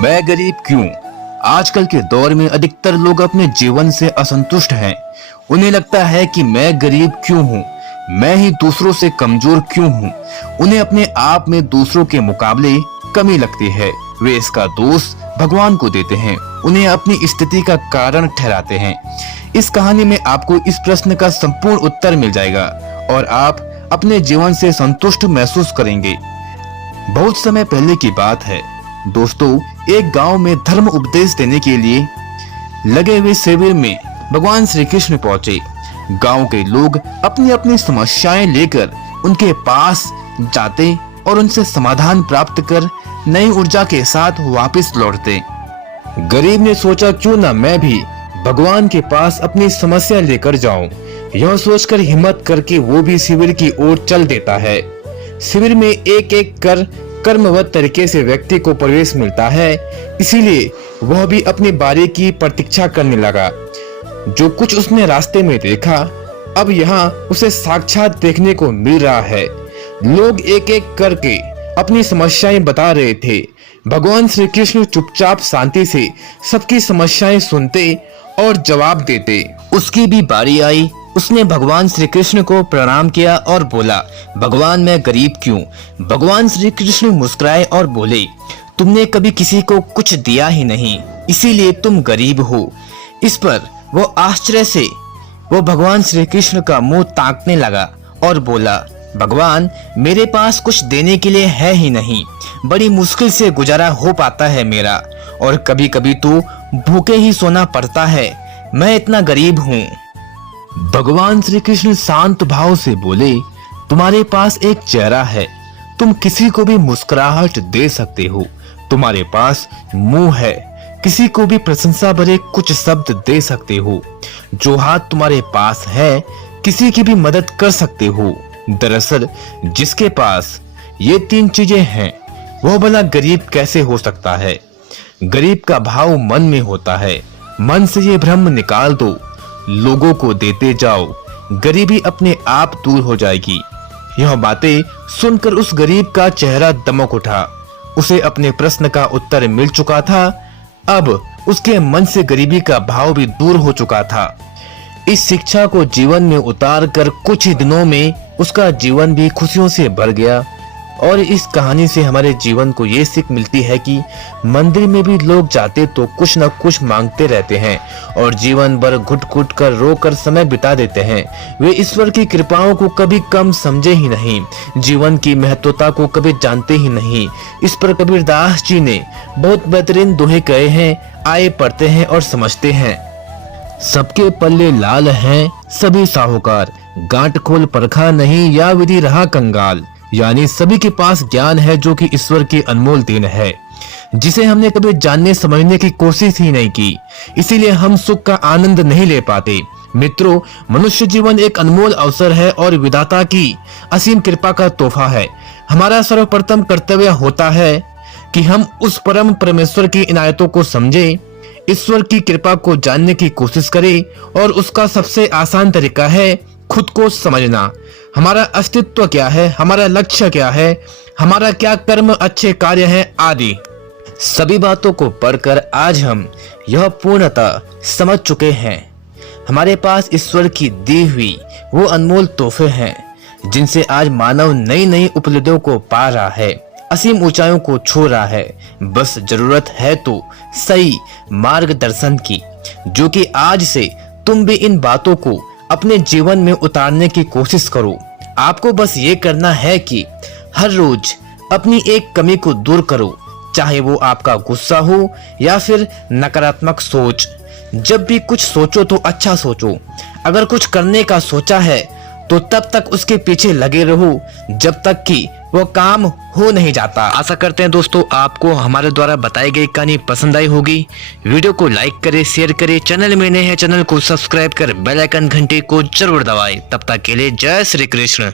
मैं गरीब क्यों? आजकल के दौर में अधिकतर लोग अपने जीवन से असंतुष्ट हैं। उन्हें लगता है कि मैं गरीब क्यों हूँ, मैं ही दूसरों से कमजोर क्यों हूँ। उन्हें अपने आप में दूसरों के मुकाबले कमी लगती है। वे इसका दोष भगवान को देते हैं, उन्हें अपनी स्थिति का कारण ठहराते हैं। इस कहानी में आपको इस प्रश्न का संपूर्ण उत्तर मिल जाएगा और आप अपने जीवन से संतुष्ट महसूस करेंगे। बहुत समय पहले की बात है दोस्तों, एक गांव में धर्म उपदेश देने के लिए लगे हुए शिविर में भगवान श्री कृष्ण पहुंचे। गांव के लोग अपनी अपनी समस्याएं लेकर उनके पास जाते और उनसे समाधान प्राप्त कर नई ऊर्जा के साथ वापस लौटते। गरीब ने सोचा क्यों ना मैं भी भगवान के पास अपनी समस्या लेकर जाऊं। यह सोचकर हिम्मत करके वो भी शिविर की ओर चल देता है। शिविर में एक एक कर कर्मवत तरीके से व्यक्ति को प्रवेश मिलता है, इसीलिए वह भी अपनी बारी की प्रतीक्षा करने लगा। जो कुछ उसने रास्ते में देखा अब यहाँ उसे साक्षात देखने को मिल रहा है। लोग एक एक करके अपनी समस्याएं बता रहे थे। भगवान श्री कृष्ण चुपचाप शांति से सबकी समस्याएं सुनते और जवाब देते। उसकी भी बारी आई। उसने भगवान श्री कृष्ण को प्रणाम किया और बोला, भगवान मैं गरीब क्यों? भगवान श्री कृष्ण मुस्कुराए और बोले, तुमने कभी किसी को कुछ दिया ही नहीं, इसीलिए तुम गरीब हो। इस पर वो आश्चर्य से भगवान श्री कृष्ण का मुंह ताकने लगा और बोला, भगवान मेरे पास कुछ देने के लिए है ही नहीं, बड़ी मुश्किल से गुजारा हो पाता है मेरा, और कभी कभी तो भूखे ही सोना पड़ता है, मैं इतना गरीब हूँ। भगवान श्री कृष्ण शांत भाव से बोले, तुम्हारे पास एक चेहरा है, तुम किसी को भी मुस्कुराहट दे सकते हो। तुम्हारे पास मुंह है, किसी को भी प्रशंसा भरे कुछ शब्द दे सकते हो। जो हाथ तुम्हारे पास है, किसी की भी मदद कर सकते हो। दरअसल जिसके पास ये तीन चीजें हैं वह भला गरीब कैसे हो सकता है? गरीब का भाव मन में होता है। मन से ये भ्रम निकाल दो, लोगों को देते जाओ, गरीबी अपने आप दूर हो जाएगी। यह बातें सुनकर उस गरीब का चेहरा दमक उठा। उसे अपने प्रश्न का उत्तर मिल चुका था। अब उसके मन से गरीबी का भाव भी दूर हो चुका था। इस शिक्षा को जीवन में उतार कर कुछ ही दिनों में उसका जीवन भी खुशियों से भर गया। और इस कहानी से हमारे जीवन को ये सीख मिलती है कि मंदिर में भी लोग जाते तो कुछ न कुछ मांगते रहते हैं और जीवन भर घुट घुट कर रो कर समय बिता देते हैं। वे ईश्वर की कृपाओं को कभी कम समझे ही नहीं, जीवन की महत्वता को कभी जानते ही नहीं। इस पर कबीरदास जी ने बहुत बेहतरीन दोहे कहे हैं, आए पढ़ते हैं और समझते हैं। सबके पल्ले लाल हैं सभी साहूकार, गांठ खोल परखा नहीं या विधि रहा कंगाल। यानी सभी के पास ज्ञान है जो कि ईश्वर की अनमोल देन है, जिसे हमने कभी जानने समझने की कोशिश ही नहीं की, इसीलिए हम सुख का आनंद नहीं ले पाते। मित्रों, मनुष्य जीवन एक अनमोल अवसर है और विधाता की असीम कृपा का तोहफा है। हमारा सर्वप्रथम कर्तव्य होता है कि हम उस परम परमेश्वर की इनायतों को समझें, ईश्वर की कृपा को जानने की कोशिश करें, और उसका सबसे आसान तरीका है खुद को समझना। हमारा अस्तित्व क्या है, हमारा लक्ष्य क्या है, हमारा क्या कर्म अच्छे कार्य हैं आदि सभी बातों को पढ़कर आज हम यह पूर्णतः समझ चुके हैं। हमारे पास ईश्वर की दी हुई वो अनमोल तोहफे हैं जिनसे आज मानव नई नई उपलब्धियों को पा रहा है, असीम ऊंचाइयों को छू रहा है। बस जरूरत है तो सही मार्गदर्शन की, जो कि आज से तुम भी इन बातों को अपने जीवन में उतारने की कोशिश करो। आपको बस ये करना है कि हर रोज अपनी एक कमी को दूर करो, चाहे वो आपका गुस्सा हो या फिर नकारात्मक सोच। जब भी कुछ सोचो तो अच्छा सोचो। अगर कुछ करने का सोचा है तो तब तक उसके पीछे लगे रहो जब तक कि वो काम हो नहीं जाता। आशा करते हैं दोस्तों आपको हमारे द्वारा बताई गई कहानी पसंद आई होगी। वीडियो को लाइक करें, शेयर करें, चैनल में नए हैं चैनल को सब्सक्राइब कर बेल आइकन घंटे को जरूर दबाएं। तब तक के लिए जय श्री कृष्ण।